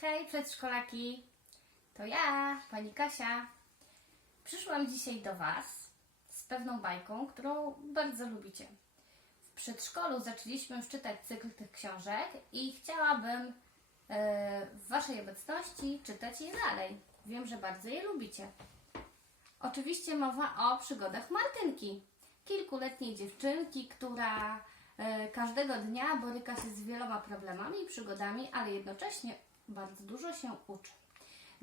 Hej przedszkolaki, to ja, pani Kasia. Przyszłam dzisiaj do Was z pewną bajką, którą bardzo lubicie. W przedszkolu zaczęliśmy już czytać cykl tych książek i chciałabym e, w Waszej obecności czytać je dalej. Wiem, że bardzo je lubicie. Oczywiście mowa o przygodach Martynki, kilkuletniej dziewczynki, która e, każdego dnia boryka się z wieloma problemami i przygodami, ale jednocześnie bardzo dużo się uczy.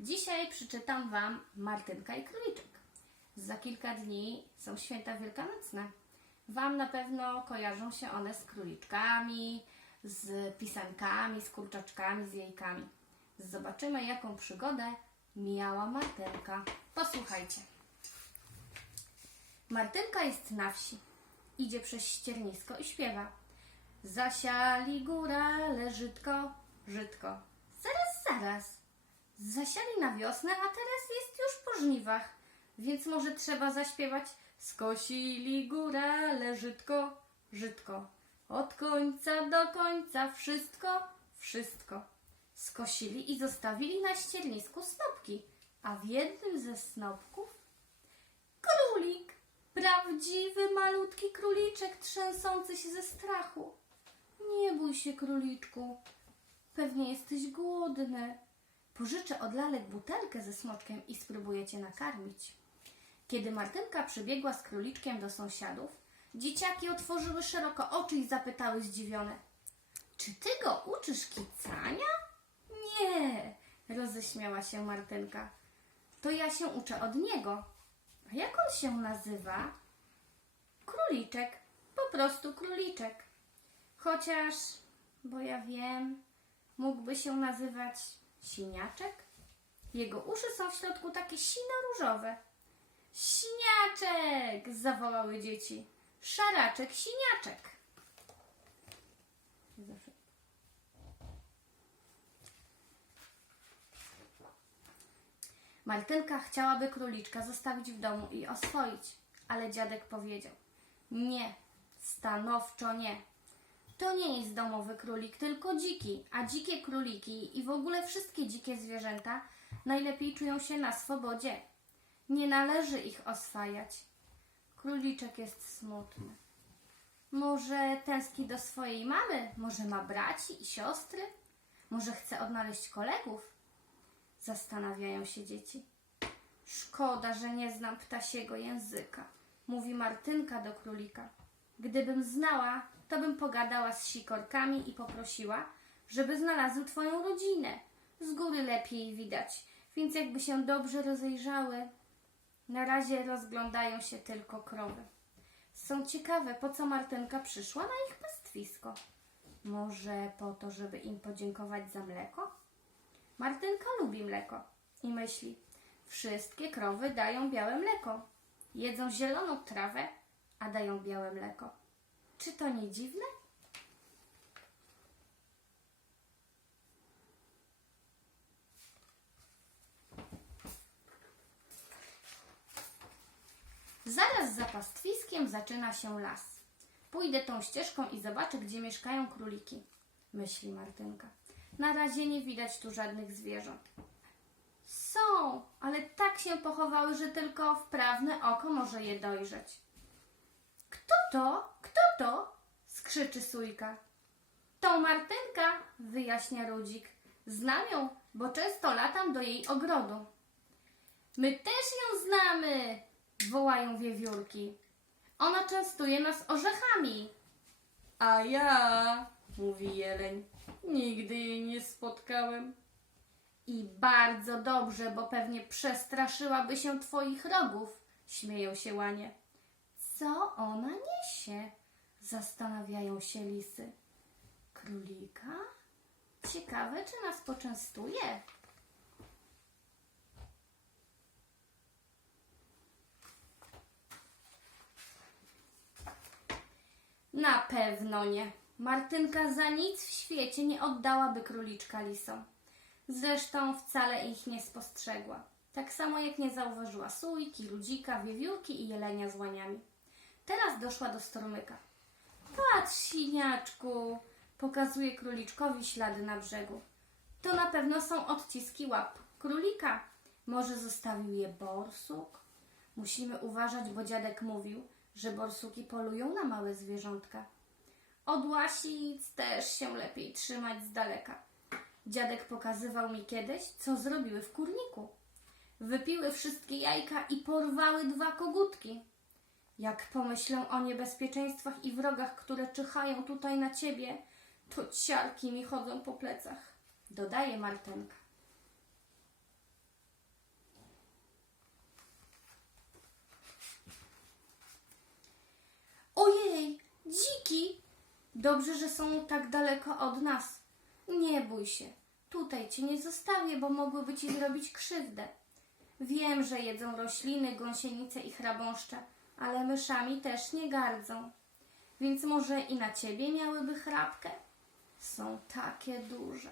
Dzisiaj przeczytam Wam Martynka i Króliczek. Za kilka dni są święta wielkanocne. Wam na pewno kojarzą się one z króliczkami, z pisankami, z kurczaczkami, z jajkami. Zobaczymy, jaką przygodę miała Martynka. Posłuchajcie. Martynka jest na wsi. Idzie przez ściernisko i śpiewa. Zasiali góra, leżytko, żytko. Zaraz. Zasiali na wiosnę, a teraz jest już po żniwach. Więc może trzeba zaśpiewać Skosili góra, leżytko, żytko. Od końca do końca wszystko, wszystko. Skosili i zostawili na ściernisku snopki, a w jednym ze snopków Królik! Prawdziwy, malutki króliczek trzęsący się ze strachu. Nie bój się, króliczku. Pewnie jesteś głodny. Pożyczę od lalek butelkę ze smoczkiem i spróbuję cię nakarmić. Kiedy Martynka przybiegła z króliczkiem do sąsiadów, dzieciaki otworzyły szeroko oczy i zapytały zdziwione. Czy ty go uczysz kicania? Nie, roześmiała się Martynka. To ja się uczę od niego. A jak on się nazywa? Króliczek. Po prostu króliczek. Chociaż, bo ja wiem, mógłby się nazywać siniaczek. Jego uszy są w środku takie sino-różowe. Zawołały dzieci. Szaraczek, siniaczek. Martynka chciałaby króliczka zostawić w domu i oswoić, ale dziadek powiedział: Nie, stanowczo nie. To nie jest domowy królik, tylko dziki, a dzikie króliki i w ogóle wszystkie dzikie zwierzęta najlepiej czują się na swobodzie. Nie należy ich oswajać. Króliczek jest smutny. Może tęskni do swojej mamy? Może ma braci i siostry? Może chce odnaleźć kolegów? Zastanawiają się dzieci. Szkoda, że nie znam ptasiego języka, mówi Martynka do królika. Gdybym znała, to bym pogadała z sikorkami i poprosiła, żeby znalazły twoją rodzinę. Z góry lepiej widać, więc jakby się dobrze rozejrzały. Na razie rozglądają się tylko krowy. Są ciekawe, po co Martynka przyszła na ich pastwisko. Może po to, żeby im podziękować za mleko? Martynka lubi mleko i myśli: Wszystkie krowy dają białe mleko. Jedzą zieloną trawę, a dają białe mleko. Czy to nie dziwne? Zaraz za pastwiskiem zaczyna się las. Pójdę tą ścieżką i zobaczę, gdzie mieszkają króliki, myśli Martynka. Na razie nie widać tu żadnych zwierząt. Są, ale tak się pochowały, że tylko wprawne oko może je dojrzeć. Kto to? Kto to? skrzyczy Sójka. To Martynka, wyjaśnia Rudzik. Znam ją, bo często latam do jej ogrodu. My też ją znamy, wołają wiewiórki. Ona częstuje nas orzechami. A ja, mówi jeleń, nigdy jej nie spotkałem. I bardzo dobrze, bo pewnie przestraszyłaby się twoich rogów, śmieją się łanie. Co ona niesie? Zastanawiają się lisy. Królika? Ciekawe, czy nas poczęstuje. Na pewno nie. Martynka za nic w świecie nie oddałaby króliczka lisom. Zresztą wcale ich nie spostrzegła. Tak samo jak nie zauważyła sójki, ludzika, wiewiórki i jelenia z łaniami. Teraz doszła do strumyka. Patrz, siniaczku, pokazuje króliczkowi ślady na brzegu. To na pewno są odciski łap królika. Może zostawił je borsuk? Musimy uważać, bo dziadek mówił, że borsuki polują na małe zwierzątka. Od łasic też się lepiej trzymać z daleka. Dziadek pokazywał mi kiedyś, co zrobiły w kurniku. Wypiły wszystkie jajka i porwały dwa kogutki. Jak pomyślę o niebezpieczeństwach i wrogach, które czyhają tutaj na ciebie, to ciarki mi chodzą po plecach. Dodaje Martenka. Ojej, dziki! Dobrze, że są tak daleko od nas. Nie bój się. Tutaj cię nie zostawię, bo mogłyby ci zrobić krzywdę. Wiem, że jedzą rośliny, gąsienice i chrabąszcze, ale myszami też nie gardzą. Więc może i na ciebie miałyby chrapkę? Są takie duże.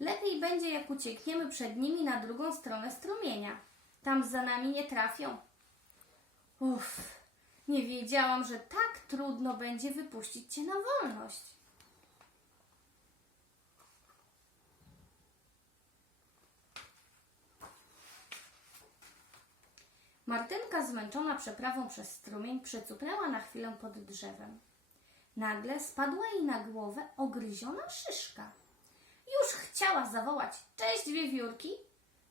Lepiej będzie, jak uciekniemy przed nimi na drugą stronę strumienia. Tam za nami nie trafią. Uff, nie wiedziałam, że tak trudno będzie wypuścić cię na wolność. Martynka, zmęczona przeprawą przez strumień, przycupnęła na chwilę pod drzewem. Nagle spadła jej na głowę ogryziona szyszka. Już chciała zawołać cześć wiewiórki,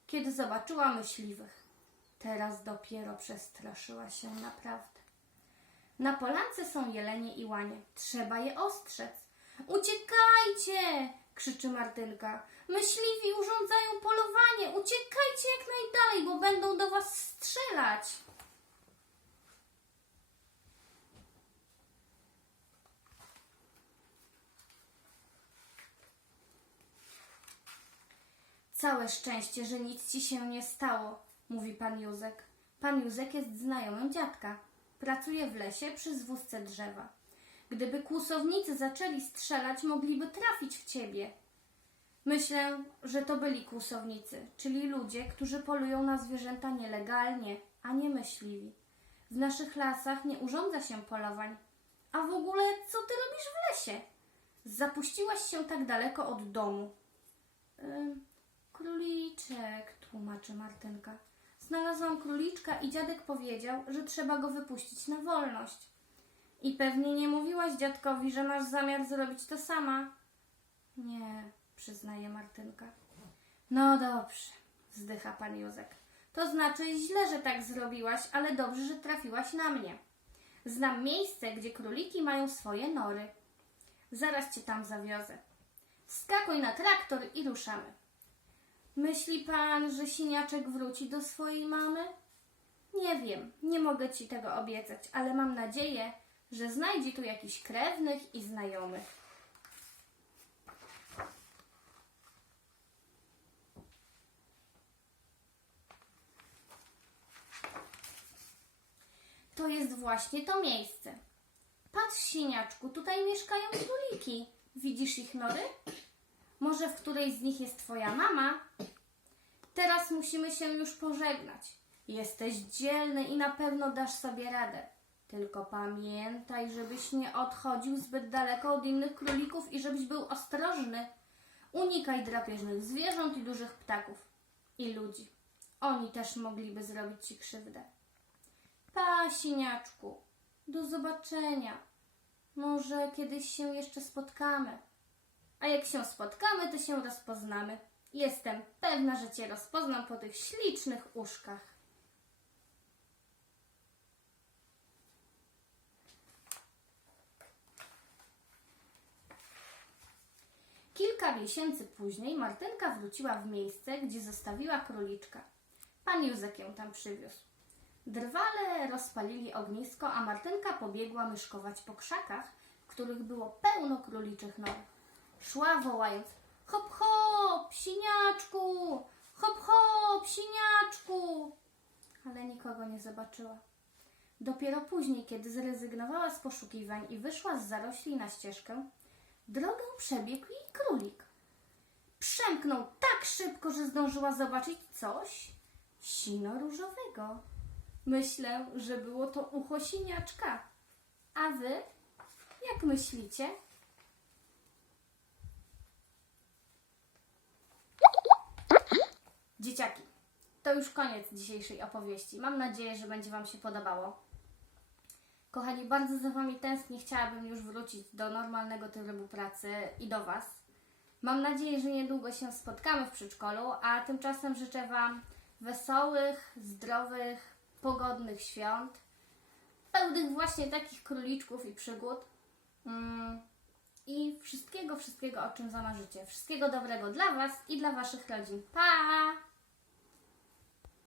kiedy zobaczyła myśliwych. Teraz dopiero przestraszyła się naprawdę. Na polance są jelenie i łanie. Trzeba je ostrzec. Uciekajcie! Krzyczy Martynka. Myśliwi urządzają polowanie. Uciekajcie jak najdalej, bo będą do was strzelać. Całe szczęście, że nic ci się nie stało, mówi pan Józek. Pan Józek jest znajomym dziadka. Pracuje w lesie przy zwózce drzewa. Gdyby kłusownicy zaczęli strzelać, mogliby trafić w ciebie. Myślę, że to byli kłusownicy, czyli ludzie, którzy polują na zwierzęta nielegalnie, a nie myśliwi. W naszych lasach nie urządza się polowań. A w ogóle, co ty robisz w lesie? Zapuściłaś się tak daleko od domu. Ym, króliczek, tłumaczy Martynka. Znalazłam króliczka i dziadek powiedział, że trzeba go wypuścić na wolność. I pewnie nie mówiłaś dziadkowi, że masz zamiar zrobić to sama. Nie, przyznaje Martynka. No dobrze, wzdycha pan Józek. To znaczy źle, że tak zrobiłaś, ale dobrze, że trafiłaś na mnie. Znam miejsce, gdzie króliki mają swoje nory. Zaraz cię tam zawiozę. Skakuj na traktor i ruszamy. Myśli pan, że siniaczek wróci do swojej mamy? Nie wiem, nie mogę ci tego obiecać, ale mam nadzieję, że znajdzie tu jakiś krewnych i znajomych. To jest właśnie to miejsce. Patrz, siniaczku, tutaj mieszkają króliki. Widzisz ich nory? Może w której z nich jest twoja mama? Teraz musimy się już pożegnać. Jesteś dzielny i na pewno dasz sobie radę. Tylko pamiętaj, żebyś nie odchodził zbyt daleko od innych królików i żebyś był ostrożny. Unikaj drapieżnych zwierząt i dużych ptaków. I ludzi. Oni też mogliby zrobić ci krzywdę. Pa, siniaczku. Do zobaczenia. Może kiedyś się jeszcze spotkamy. A jak się spotkamy, to się rozpoznamy. Jestem pewna, że cię rozpoznam po tych ślicznych uszkach. Kilka miesięcy później Martynka wróciła w miejsce, gdzie zostawiła króliczka. Pan Józek ją tam przywiózł. Drwale rozpalili ognisko, a Martynka pobiegła myszkować po krzakach, w których było pełno króliczych nóg. Szła wołając hop hop, siniaczku, hop hop, siniaczku. Ale nikogo nie zobaczyła. Dopiero później, kiedy zrezygnowała z poszukiwań i wyszła z zarośli na ścieżkę, drogę przebiegł jej królik. Przemknął tak szybko, że zdążyła zobaczyć coś sino-różowego. Myślę, że było to ucho siniaczka. A wy, jak myślicie? Dzieciaki, to już koniec dzisiejszej opowieści. Mam nadzieję, że będzie Wam się podobało. Kochani, bardzo za Wami tęsknię. Chciałabym już wrócić do normalnego trybu pracy i do Was. Mam nadzieję, że niedługo się spotkamy w przedszkolu, a tymczasem życzę Wam wesołych, zdrowych, pogodnych świąt, pełnych właśnie takich króliczków i przygód. Mm, I wszystkiego, wszystkiego, o czym zamarzycie. Wszystkiego dobrego dla Was i dla Waszych rodzin. Pa!